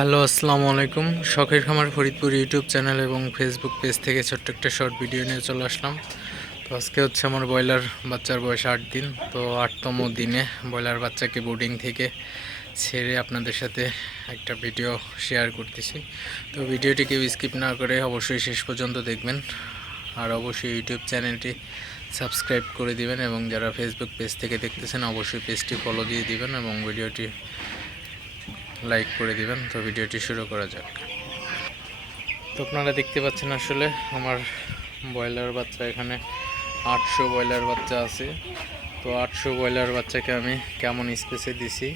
Hello, আসসালামু আলাইকুম। শখের খামার ফরিদপুর ইউটিউব চ্যানেল এবং ফেসবুক পেজ থেকে ছোট্ট একটা শর্ট ভিডিও নিয়ে চলে আসলাম। তো আজকে হচ্ছে আমার ব্রয়লার বাচ্চার বয়স আট দিন। তো আটতম দিনে ব্রয়লার বাচ্চাকে বোর্ডিং থেকে ছেড়ে আপনাদের সাথে একটা ভিডিও শেয়ার করতেছি। তো ভিডিওটি কেউ স্কিপ না করে অবশ্যই শেষ পর্যন্ত দেখবেন। আর অবশ্যই ইউটিউব চ্যানেলটি সাবস্ক্রাইব করে দিবেন এবং যারা ফেসবুক পেজ থেকে দেখতেছেন, অবশ্যই পেজটি ফলো দিয়ে দিবেন এবং ভিডিওটি লাইক করে দিবেন, তো ভিডিওটি শুরু করা যাক। তো আপনারা দেখতে পাচ্ছেন আসলে আমার ব্রয়লার বাচ্চা এখানে, আটশো ব্রয়লার বাচ্চা আছে। তো আটশো ব্রয়লার বাচ্চাকে আমি কেমন স্পেসে দিছি?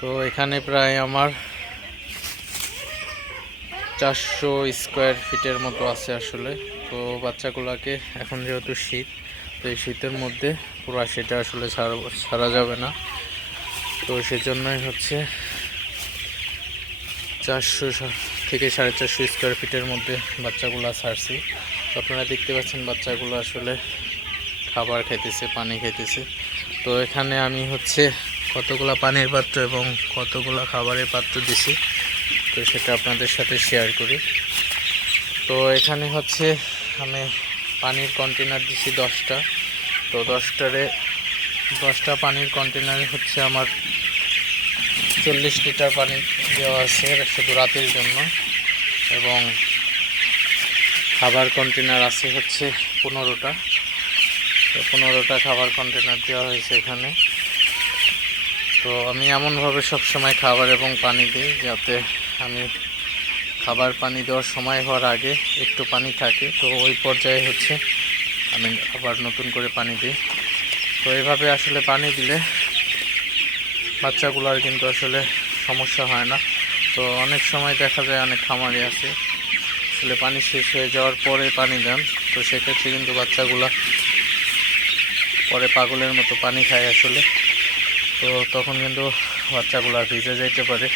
তো এখানে প্রায় আমার চারশো স্কোয়ার ফিটের মতো আছে আসলে। তো বাচ্চাগুলোকে এখন যেহেতু শীত, তো এই শীতের মধ্যে পুরো সেটা আসলে ছাড়া ছাড়া যাবে না। তো সেজন্যই হচ্ছে চারশো থেকে সাড়ে চারশো স্কোয়ার ফিটের মধ্যে বাচ্চাগুলো ছাড়ছি। আপনারা দেখতে পাচ্ছেন বাচ্চাগুলো আসলে খাবার খাইতেছে, পানি খাইতেছে। তো এখানে আমি হচ্ছে কতগুলো পানির পাত্র এবং কতগুলো খাবারের পাত্র দিছি, তো সেটা আপনাদের সাথে শেয়ার করি। তো এখানে হচ্ছে আমি পানির কন্টেনার দিছি দশটা। তো দশটারে দশটা পানির কন্টেনারে হচ্ছে আমার চল্লিশ লিটার পানি দেওয়া আছে শুধু রাতের জন্য। এবং খাবার কন্টেনার আছে হচ্ছে পনেরোটা। তো পনেরোটা খাবার কন্টেনার দেওয়া হয়েছে এখানে। তো আমি এমনভাবে সবসময় খাবার এবং পানি দিই যাতে আমি খাবার পানি দেওয়ার সময় হওয়ার আগে একটু পানি থাকে। তো ওই পর্যায়ে হচ্ছে আমি আবার নতুন করে পানি দিই। তো এইভাবে আসলে পানি দিলে বাচ্চাগুলোর কিন্তু আসলে সমস্যা হয় না। তো অনেক সময় দেখা যায় অনেক খামারি আছে, আসলে পানি শেষ হয়ে যাওয়ার পরে পানি দেন। তো সেক্ষেত্রে কিন্তু বাচ্চাগুলো পরে পাগলের মতো পানি খায় আসলে। তো তখন কিন্তু বাচ্চাগুলো ভিজে যাইতে পারে।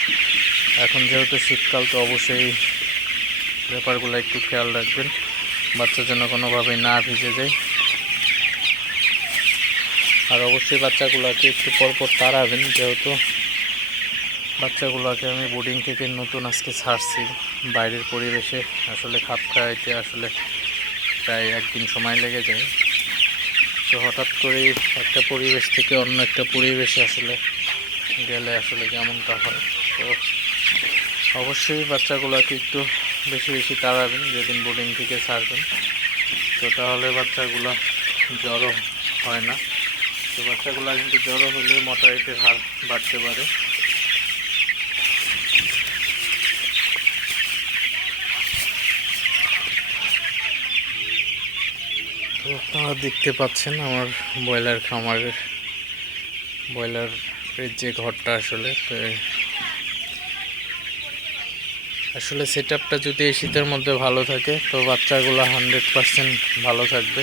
এখন যেহেতু শীতকাল, তো অবশ্যই ব্যাপারগুলো একটু খেয়াল রাখবেন। বাচ্চার জন্য কোনোভাবেই না ভিজে যায়। আর অবশ্যই বাচ্চাগুলোকে একটু পরপর তাড়াবেন, যেহেতু বাচ্চাগুলোকে আমি বোর্ডিং থেকে নতুন আজকে ছাড়ছি। বাইরের পরিবেশে আসলে খাপ খাইতে আসলে প্রায় একদিন সময় লেগে যায়। তো হঠাৎ করে একটা পরিবেশ থেকে অন্য একটা পরিবেশে আসলে গেলে আসলে কেমনটা হয়? তো অবশ্যই বাচ্চাগুলোকে একটু বেশি বেশি তাড়াবেন, যেদিন বোর্ডিং থেকে ছাড়বেন। তো তাহলে বাচ্চাগুলো জ্বরও হয় না। তো বাচ্চাগুলো কিন্তু জ্বরও হলে মর্টালিটির হার বাড়তে পারে। তো আপনারা দেখতে পাচ্ছেন আমার ব্রয়লার খামারের ব্রয়লারের যে ঘরটা আসলে আসলে সেট যদি এই শীতের মধ্যে ভালো থাকে, তো বাচ্চাগুলো হান্ড্রেড পারসেন্ট ভালো থাকবে।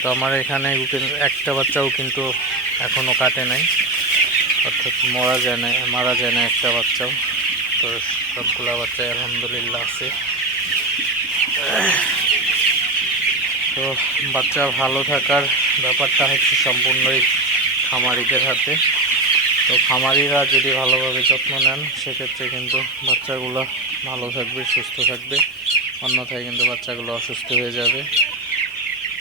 তো আমার এখানে একটা বাচ্চাও কিন্তু এখনও কাটে নাই। অর্থাৎ মরা যায় না মারা যায় না একটা বাচ্চাও। তো সবগুলো বাচ্চা আলহামদুলিল্লাহ আছে। তো বাচ্চা ভালো থাকার ব্যাপারটা হচ্ছে সম্পূর্ণই খামারিদের হাতে। তো খামারিরা যদি ভালোভাবে যত্ন নেন, সেক্ষেত্রে কিন্তু বাচ্চাগুলো ভালো থাকবে, সুস্থ থাকবে। অন্যথায় কিন্তু বাচ্চাগুলো অসুস্থ হয়ে যাবে।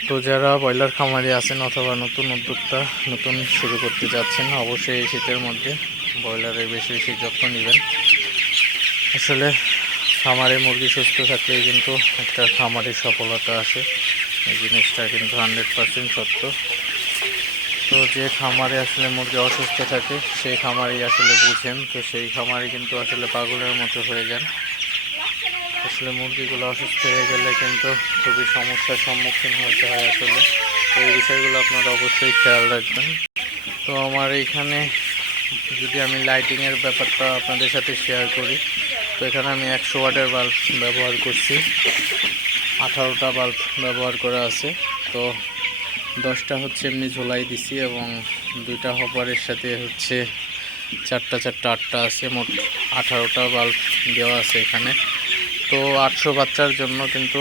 তো যারা ব্রয়লার খামারে আছেন অথবা নতুন উদ্যোক্তা, নতুন শুরু করতে যাচ্ছেন, অবশ্যই এই শীতের মধ্যে ব্রয়লারের বেশি বেশি যত্ন নেবেন। আসলে খামারে মুরগি সুস্থ থাকলেই কিন্তু একটা খামারের সফলতা আসে। এই জিনিসটা কিন্তু হান্ড্রেড পারসেন্ট সত্য। তো যে খামারে আসলে মুরগি অসুস্থ থাকে, সেই খামারেই আসলে বুঝেন। তো সেই খামারে কিন্তু আসলে পাগলের মতো হয়ে যান। আসলে মুরগিগুলো অসুস্থ হয়ে গেলে কিন্তু খুবই সমস্যার সম্মুখীন হতে হয় আসলে। তো এই বিষয়গুলো আপনারা অবশ্যই খেয়াল রাখবেন। তো আমার এইখানে যদি আমি লাইটিংয়ের ব্যাপারটা আপনাদের সাথে শেয়ার করি, তো এখানে আমি একশো ওয়াটের বাল্ব ব্যবহার করছি। আঠারোটা বাল্ব ব্যবহার করা আছে। তো দশটা হচ্ছে এমনি ঝোলাই দিছি এবং দুইটা হপারের সাথে হচ্ছে চারটা চারটা, আটটা আছে। মোট আঠারোটা বাল্ব দেওয়া আছে এখানে। তো আটশো বাচ্চার জন্য কিন্তু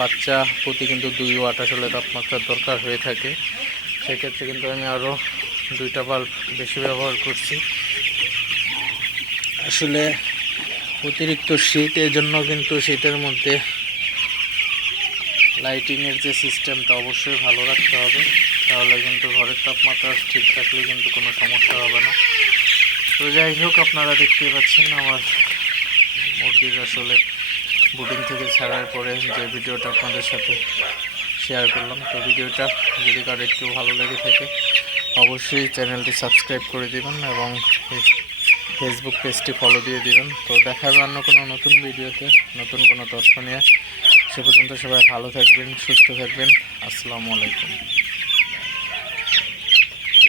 বাচ্চা প্রতি কিন্তু দুই ওয়াট আসলে তাপমাত্রার দরকার হয়ে থাকে। সেক্ষেত্রে কিন্তু আমি আরও দুইটা বাল্ব বেশি ব্যবহার করছি। আসলে অতিরিক্ত শীত জন্য কিন্তু শীতের মধ্যে লাইটিংয়ের যে সিস্টেমটা অবশ্যই ভালো রাখতে হবে। তাহলে কিন্তু ঘরের তাপমাত্রা ঠিক থাকলে কিন্তু কোনো সমস্যা হবে না। তো যাই হোক, আপনারা দেখতেই পাচ্ছেন আমার মুরগির আসলে বুটিং থেকে ছাড়ার পরে যে ভিডিওটা আপনাদের সাথে শেয়ার করলাম, তো ভিডিওটা যদি কারও একটু ভালো লেগে থাকে, অবশ্যই চ্যানেলটি সাবস্ক্রাইব করে দিবেন এবং ফেসবুক পেজটি ফলো দিয়ে দিবেন। তো দেখা হবে অন্য কোনো নতুন ভিডিওতে, নতুন কোনো তথ্য নিয়ে। সে পর্যন্ত সবাই ভালো থাকবেন, সুস্থ থাকবেন। আসসালামু আলাইকুম।